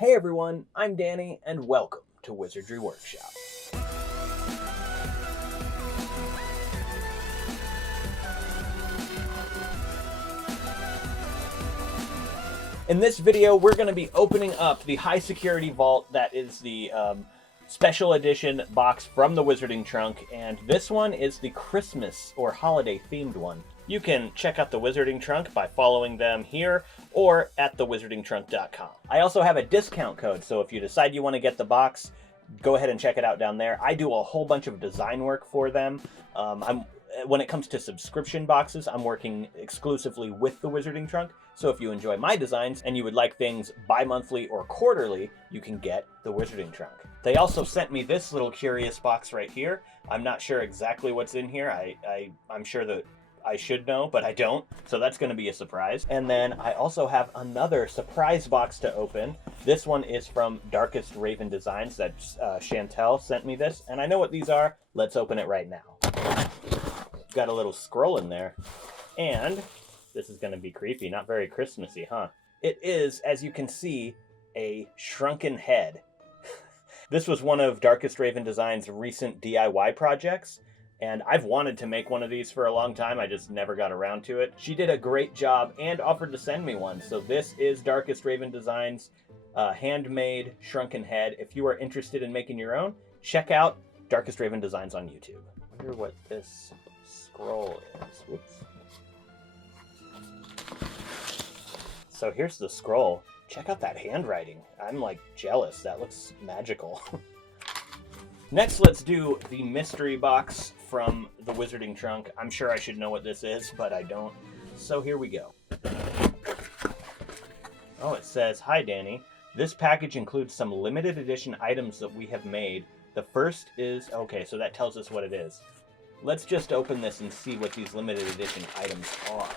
Hey everyone, I'm Danny, and welcome to Wizardry Workshop. In this video, we're going to be opening up the high security vault that is the special edition box from the Wizarding Trunk, and this one is the Christmas or holiday themed one. You can check out the Wizarding Trunk by following them here or at thewizardingtrunk.com. I also have a discount code, so if you decide you want to get the box, go ahead and check it out down there. I do a whole bunch of design work for them. When it comes to subscription boxes, I'm working exclusively with the Wizarding Trunk. So if you enjoy my designs and you would like things bi-monthly or quarterly, you can get the Wizarding Trunk. They also sent me this little curious box right here. I'm not sure exactly what's in here. I'm sure that I should know, but I don't. So that's going to be a surprise. And then I also have another surprise box to open. This one is from Darkest Raven Designs. That Chantel sent me this, and I know what these are. Let's open it right now. Got a little scroll in there, and this is going to be creepy, not very Christmassy, huh? It is, as you can see, a shrunken head. This was one of Darkest Raven Designs' recent DIY projects, and I've wanted to make one of these for a long time. I just never got around to it. She did a great job and offered to send me one. So this is Darkest Raven Designs' handmade shrunken head. If you are interested in making your own, check out Darkest Raven Designs on YouTube. I wonder what this scroll is. Whoops. So here's the scroll. Check out that handwriting. I'm like jealous. That looks magical. Next, let's do the mystery box from the Wizarding Trunk. I'm sure I should know what this is, but I don't. So here we go. Oh, it says, "Hi, Danny. This package includes some limited edition items that we have made. The first is..." Okay, so that tells us what it is. Let's just open this and see what these limited edition items are.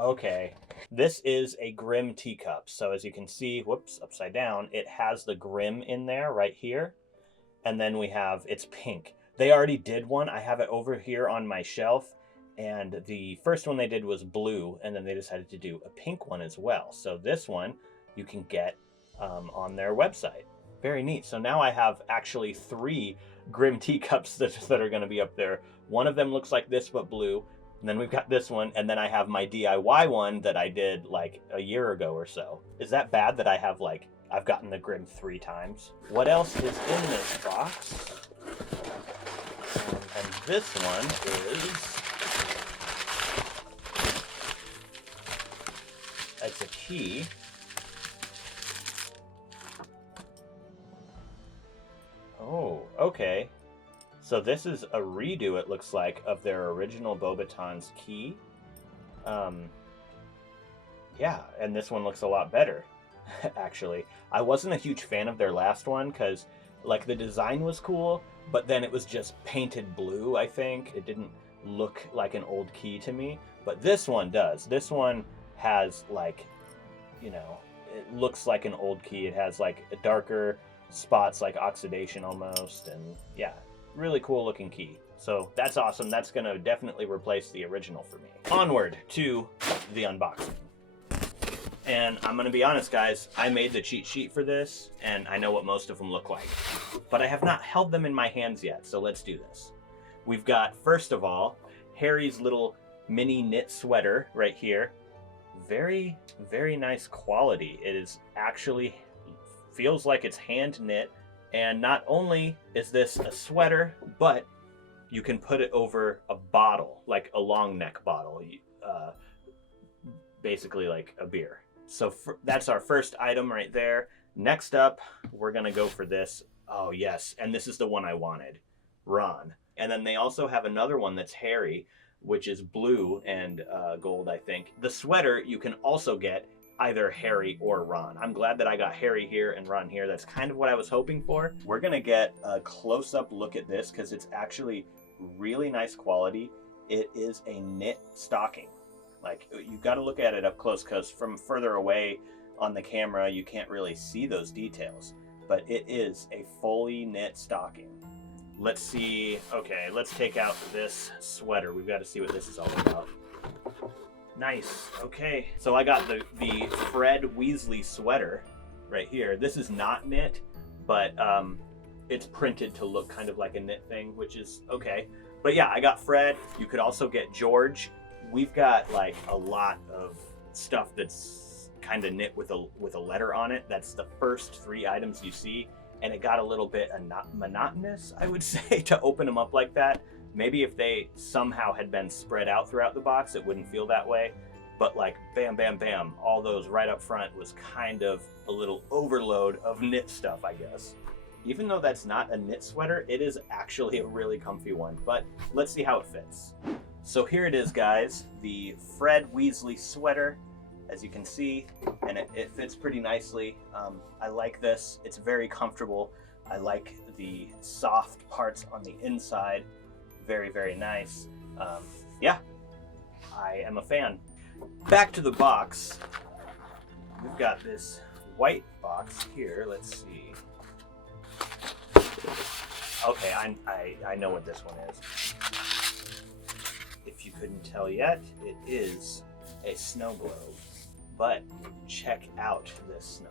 Okay, this is a Grimm teacup. So as you can see, whoops, upside down, it has the Grimm in there right here. And then we have, it's pink. They already did one. I have it over here on my shelf. And the first one they did was blue, and then they decided to do a pink one as well. So this one you can get on their website. Very neat. So now I have actually 3 Grimm teacups that are going to be up there. One of them looks like this, but blue. And then we've got this one, and then I have my DIY one that I did like a year ago or so. Is that bad that I have I've gotten the Grimm 3 times? What else is in this box? And this one it's a key. Oh, okay. So this is a redo, it looks like, of their original Beauxbaton's key. Yeah, and this one looks a lot better, actually. I wasn't a huge fan of their last one, because, the design was cool, but then it was just painted blue, I think. It didn't look like an old key to me, but this one does. This one has, it looks like an old key. It has, darker spots, like oxidation almost, and yeah. Really cool looking key. So that's awesome. That's going to definitely replace the original for me. Onward to the unboxing. And I'm going to be honest, guys, I made the cheat sheet for this, and I know what most of them look like. But I have not held them in my hands yet, so let's do this. We've got, first of all, Harry's little mini knit sweater right here. Very, very nice quality. It is actually, feels like it's hand knit. And not only is this a sweater, but you can put it over a bottle, like a long neck bottle, basically like a beer. So that's our first item right there. Next up, we're going to go for this. Oh, yes. And this is the one I wanted. Ron. And then they also have another one that's Harry, which is blue and gold, I think. The sweater you can also get either Harry or Ron. I'm glad that I got Harry here and Ron here. That's kind of what I was hoping for. We're gonna get a close-up look at this because it's actually really nice quality. It is a knit stocking. You gotta look at it up close because from further away on the camera, you can't really see those details. But it is a fully knit stocking. Let's see, okay, let's take out this sweater. We've got to see what this is all about. Nice. Okay. So I got the Fred Weasley sweater right here. This is not knit, but it's printed to look kind of like a knit thing, which is okay. But yeah, I got Fred. You could also get George. We've got like a lot of stuff that's kind of knit with a letter on it. That's the first 3 items you see, and it got a little bit monotonous, I would say, to open them up like that. Maybe if they somehow had been spread out throughout the box, it wouldn't feel that way. But like bam, bam, bam, all those right up front was kind of a little overload of knit stuff, I guess. Even though that's not a knit sweater, it is actually a really comfy one, but let's see how it fits. So here it is, guys, the Fred Weasley sweater, as you can see, and it fits pretty nicely. I like this, it's very comfortable. I like the soft parts on the inside. Very, very nice. Yeah, I am a fan. Back to the box. We've got this white box here. Let's see. Okay, I know what this one is. If you couldn't tell yet, it is a snow globe. But check out this snow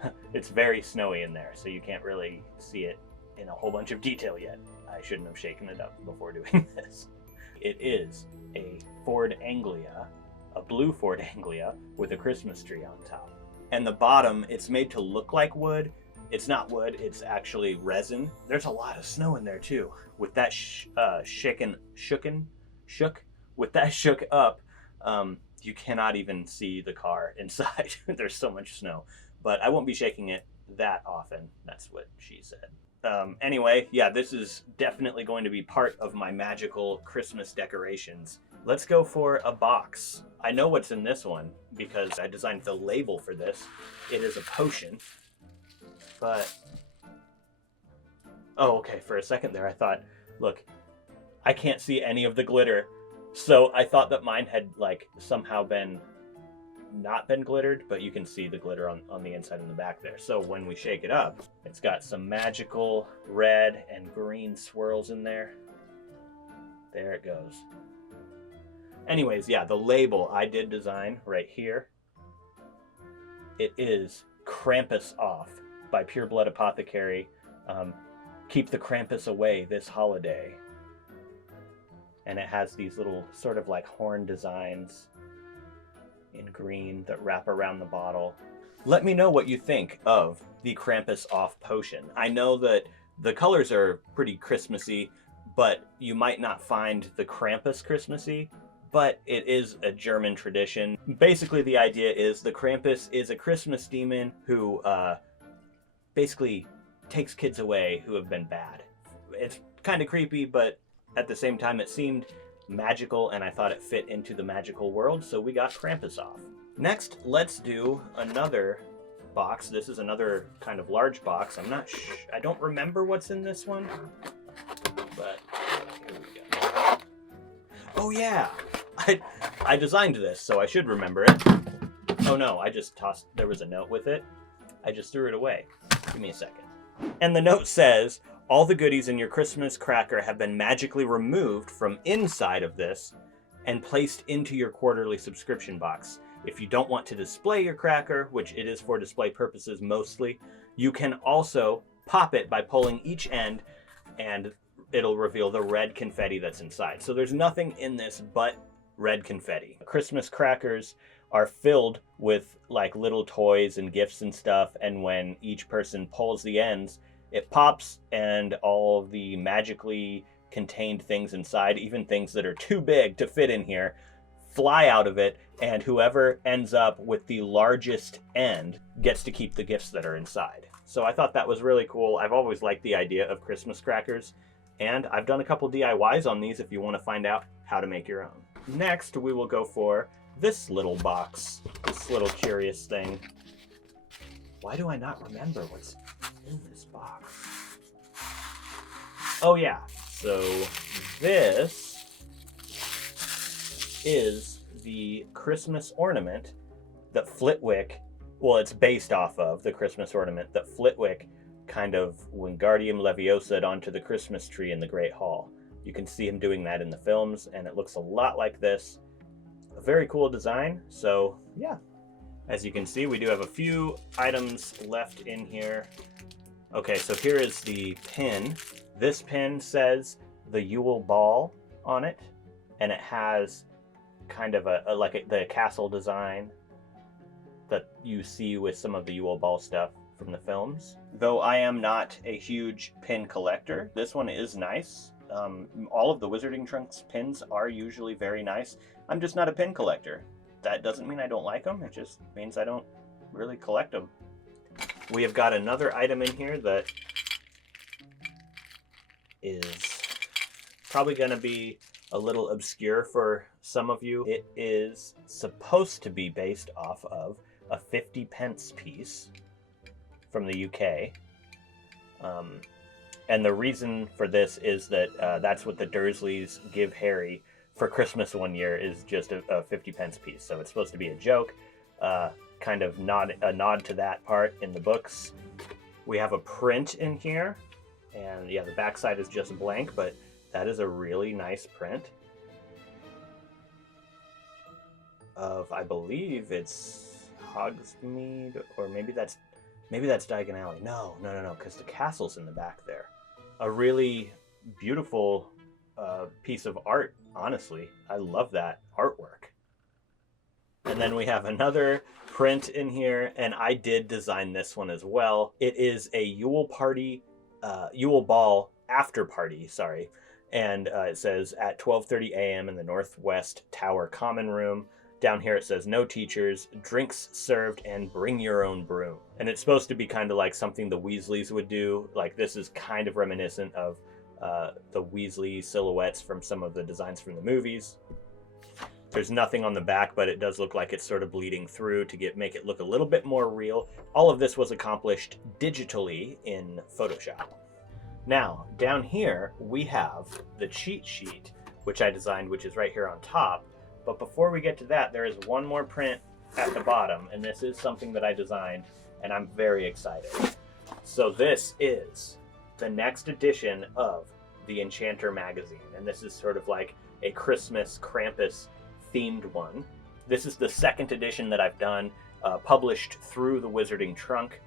globe. It's very snowy in there, so you can't really see it in a whole bunch of detail yet. I shouldn't have shaken it up before doing this. It is a Ford Anglia, a blue Ford Anglia with a Christmas tree on top. And the bottom, it's made to look like wood. It's not wood, it's actually resin. There's a lot of snow in there too. With that shook up, you cannot even see the car inside. There's so much snow. But I won't be shaking it that often. That's what she said. Anyway, yeah, this is definitely going to be part of my magical Christmas decorations. Let's go for a box. I know what's in this one because I designed the label for this. It is a potion, but... Oh, okay, for a second there I thought, look, I can't see any of the glitter, so I thought that mine had, like, somehow not been glittered, but you can see the glitter on the inside and the back there. So when we shake it up, it's got some magical red and green swirls in there. There it goes. Anyways, yeah, the label I did design right here. It is Krampus Off by Pure Blood Apothecary. Keep the Krampus away this holiday. And it has these little sort of like horn designs in green that wrap around the bottle. Let me know what you think of the Krampus Off potion. I know that the colors are pretty Christmassy, but you might not find the Krampus Christmassy, but it is a German tradition. Basically, the idea is the Krampus is a Christmas demon who basically takes kids away who have been bad. It's kind of creepy, but at the same time it seemed magical, and I thought it fit into the magical world, so we got Krampus Off. Next, let's do another box. This is another kind of large box. I don't remember what's in this one, but here we go. Oh yeah, I designed this, so I should remember it. Oh no, I just tossed, there was a note with it. I just threw it away. Give me a second. And the note says, all the goodies in your Christmas cracker have been magically removed from inside of this and placed into your quarterly subscription box. If you don't want to display your cracker, which it is for display purposes mostly, you can also pop it by pulling each end and it'll reveal the red confetti that's inside. So there's nothing in this but red confetti. Christmas crackers are filled with like little toys and gifts and stuff, and when each person pulls the ends, it pops and all the magically contained things inside, even things that are too big to fit in here, fly out of it, and whoever ends up with the largest end gets to keep the gifts that are inside. So I thought that was really cool. I've always liked the idea of Christmas crackers, and I've done a couple DIYs on these if you want to find out how to make your own. Next, we will go for this little box, this little curious thing. Why do I not remember what's in this box? Oh yeah, so this is the Christmas ornament that Flitwick, well, it's based off of the Christmas ornament that Flitwick kind of Wingardium Leviosa onto the Christmas tree in the Great Hall. You can see him doing that in the films, and it looks a lot like this. A very cool design. So yeah, as you can see, we do have a few items left in here. Okay, so here is the pin. This pin says the Yule Ball on it, and it has kind of the castle design that you see with some of the Yule Ball stuff from the films. Though I am not a huge pin collector, this one is nice. All of the Wizarding Trunks pins are usually very nice. I'm just not a pin collector. That doesn't mean I don't like them, it just means I don't really collect them. We have got another item in here that is probably going to be a little obscure for some of you. It is supposed to be based off of a 50-pence piece from the UK. And the reason for this is that that's what the Dursleys give Harry for Christmas one year, is just a 50-pence piece. So it's supposed to be a joke, kind of a nod to that part in the books. We have a print in here, and yeah, the backside is just blank, but that is a really nice print of, I believe it's Hogsmeade, or maybe that's Diagon Alley. No, because the castle's in the back there. A really beautiful piece of art, honestly. I love that artwork. And then we have another print in here, and I did design this one as well. It is a Yule Ball after party, sorry. And it says at 12:30 a.m. in the Northwest Tower Common Room. Down here it says no teachers, drinks served, and bring your own broom. And it's supposed to be kind of like something the Weasleys would do. Like, this is kind of reminiscent of the Weasley silhouettes from some of the designs from the movies. There's nothing on the back, but it does look like it's sort of bleeding through to make it look a little bit more real. All of this was accomplished digitally in Photoshop. Now, down here we have the cheat sheet, which I designed, which is right here on top. But before we get to that, there is one more print at the bottom, and this is something that I designed, and I'm very excited. So this is the next edition of the Enchanter magazine, and this is sort of like a Christmas Krampus themed one. This is the second edition that I've done, published through the Wizarding Trunk,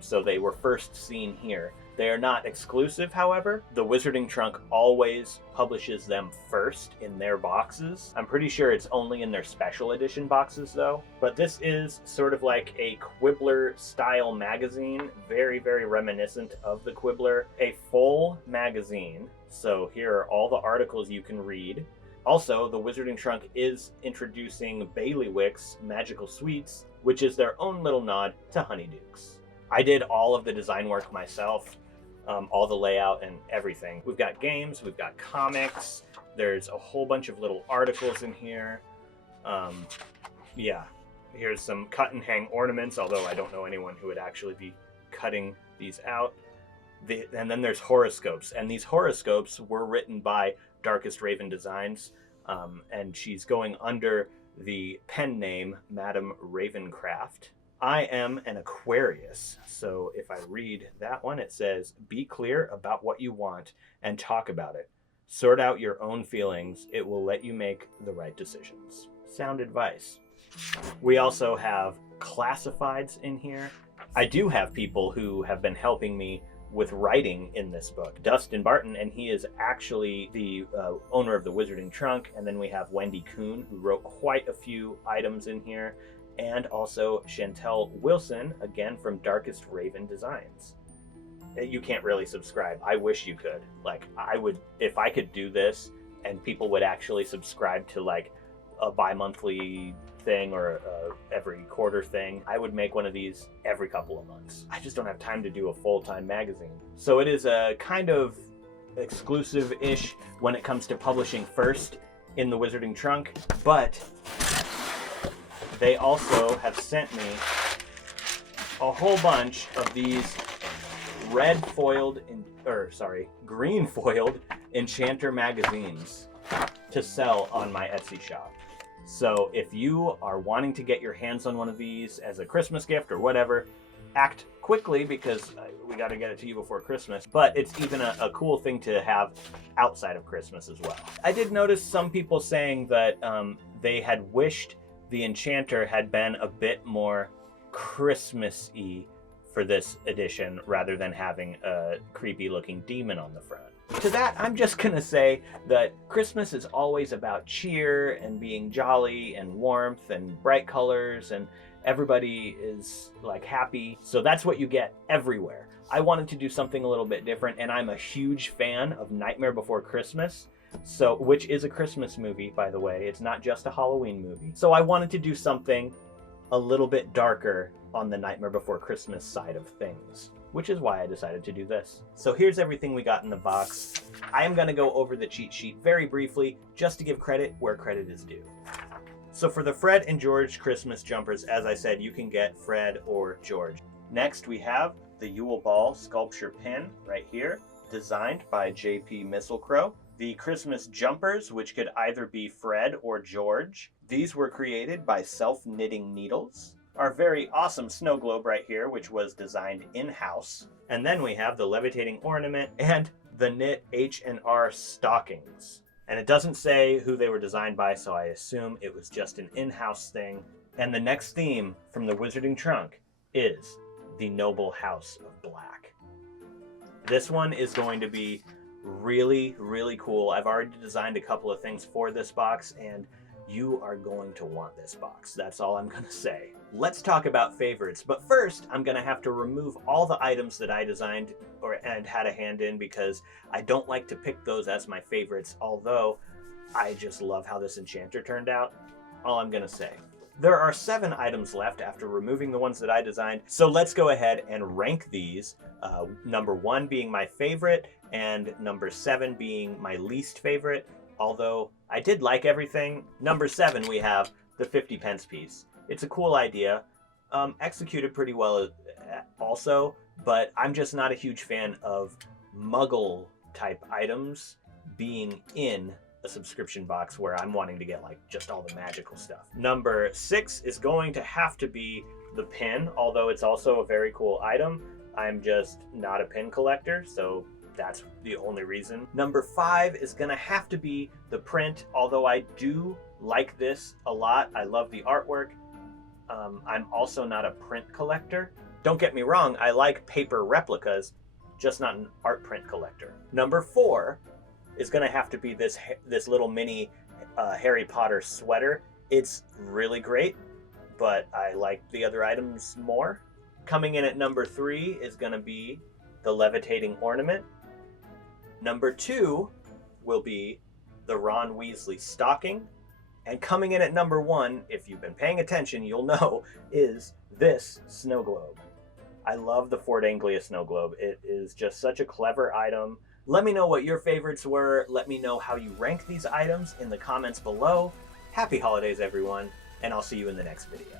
so they were first seen here. They are not exclusive, however. The Wizarding Trunk always publishes them first in their boxes. I'm pretty sure it's only in their special edition boxes, though. But this is sort of like a Quibbler-style magazine, very, very reminiscent of the Quibbler. A full magazine, so here are all the articles you can read. Also, the Wizarding Trunk is introducing Bailiwick's Magical Sweets, which is their own little nod to Honeydukes. I did all of the design work myself. All the layout and everything. We've got games, we've got comics, there's a whole bunch of little articles in here. Yeah, here's some cut and hang ornaments, although I don't know anyone who would actually be cutting these out. And then there's horoscopes, and these horoscopes were written by Darkest Raven Designs, and she's going under the pen name Madam Ravencraft. I am an Aquarius, so if I read that one, it says, be clear about what you want and talk about it. Sort out your own feelings. It will let you make the right decisions. Sound advice. We also have classifieds in here. I do have people who have been helping me with writing in this book. Dustin Barton, and he is actually the owner of the Wizarding Trunk. And then we have Wendy Kuhn, who wrote quite a few items in here. And also Chantel Wilson, again from Darkest Raven Designs. You can't really subscribe. I wish you could. Like, I would, if I could do this and people would actually subscribe to like a bi-monthly thing or a every quarter thing, I would make one of these every couple of months. I just don't have time to do a full-time magazine. So it is a kind of exclusive-ish when it comes to publishing first in the Wizarding Trunk, but they also have sent me a whole bunch of these green foiled Enchanter magazines to sell on my Etsy shop. So if you are wanting to get your hands on one of these as a Christmas gift or whatever, act quickly because we got to get it to you before Christmas, but it's even a cool thing to have outside of Christmas as well. I did notice some people saying that they had wished the Enchanter had been a bit more Christmas-y for this edition rather than having a creepy looking demon on the front. To that, I'm just gonna say that Christmas is always about cheer and being jolly and warmth and bright colors, and everybody is like happy. So that's what you get everywhere. I wanted to do something a little bit different, and I'm a huge fan of Nightmare Before Christmas, which is a Christmas movie, by the way. It's not just a Halloween movie. So I wanted to do something a little bit darker on the Nightmare Before Christmas side of things, which is why I decided to do this. So here's everything we got in the box. I am gonna go over the cheat sheet very briefly, just to give credit where credit is due. So for the Fred and George Christmas jumpers, as I said, you can get Fred or George. Next, we have the Yule Ball sculpture pin right here, designed by JP Misselcrow. The Christmas jumpers, which could either be Fred or George. These were created by Self-Knitting Needles. Our very awesome snow globe right here, which was designed in-house. And then we have the levitating ornament and the knit H&R stockings. And it doesn't say who they were designed by, so I assume it was just an in-house thing. And the next theme from the Wizarding Trunk is the Noble House of Black. This one is going to be really, really cool. I've already designed a couple of things for this box, and you are going to want this box. That's all I'm gonna say. Let's talk about favorites, but first I'm gonna have to remove all the items that I designed and had a hand in, because I don't like to pick those as my favorites, although I just love how this Enchanter turned out. All I'm gonna say. There are 7 items left after removing the ones that I designed, so let's go ahead and rank these. Number 1 being my favorite, and number 7 being my least favorite, although I did like everything. Number 7, we have the 50 pence piece. It's a cool idea, executed pretty well also, but I'm just not a huge fan of Muggle type items being in a subscription box where I'm wanting to get like just all the magical stuff. Number 6 is going to have to be the pin, although it's also a very cool item. I'm just not a pin collector, so that's the only reason. Number 5 is gonna have to be the print, although I do like this a lot. I love the artwork. I'm also not a print collector. Don't get me wrong, I like paper replicas, just not an art print collector. Number 4 is gonna have to be this little mini Harry Potter sweater. It's really great, but I like the other items more. Coming in at number 3 is gonna be the levitating ornament. Number 2 will be the Ron Weasley stocking. And coming in at number 1, if you've been paying attention, you'll know, is this snow globe. I love the Fort Anglia snow globe. It is just such a clever item. Let me know what your favorites were. Let me know how you rank these items in the comments below. Happy holidays, everyone, and I'll see you in the next video.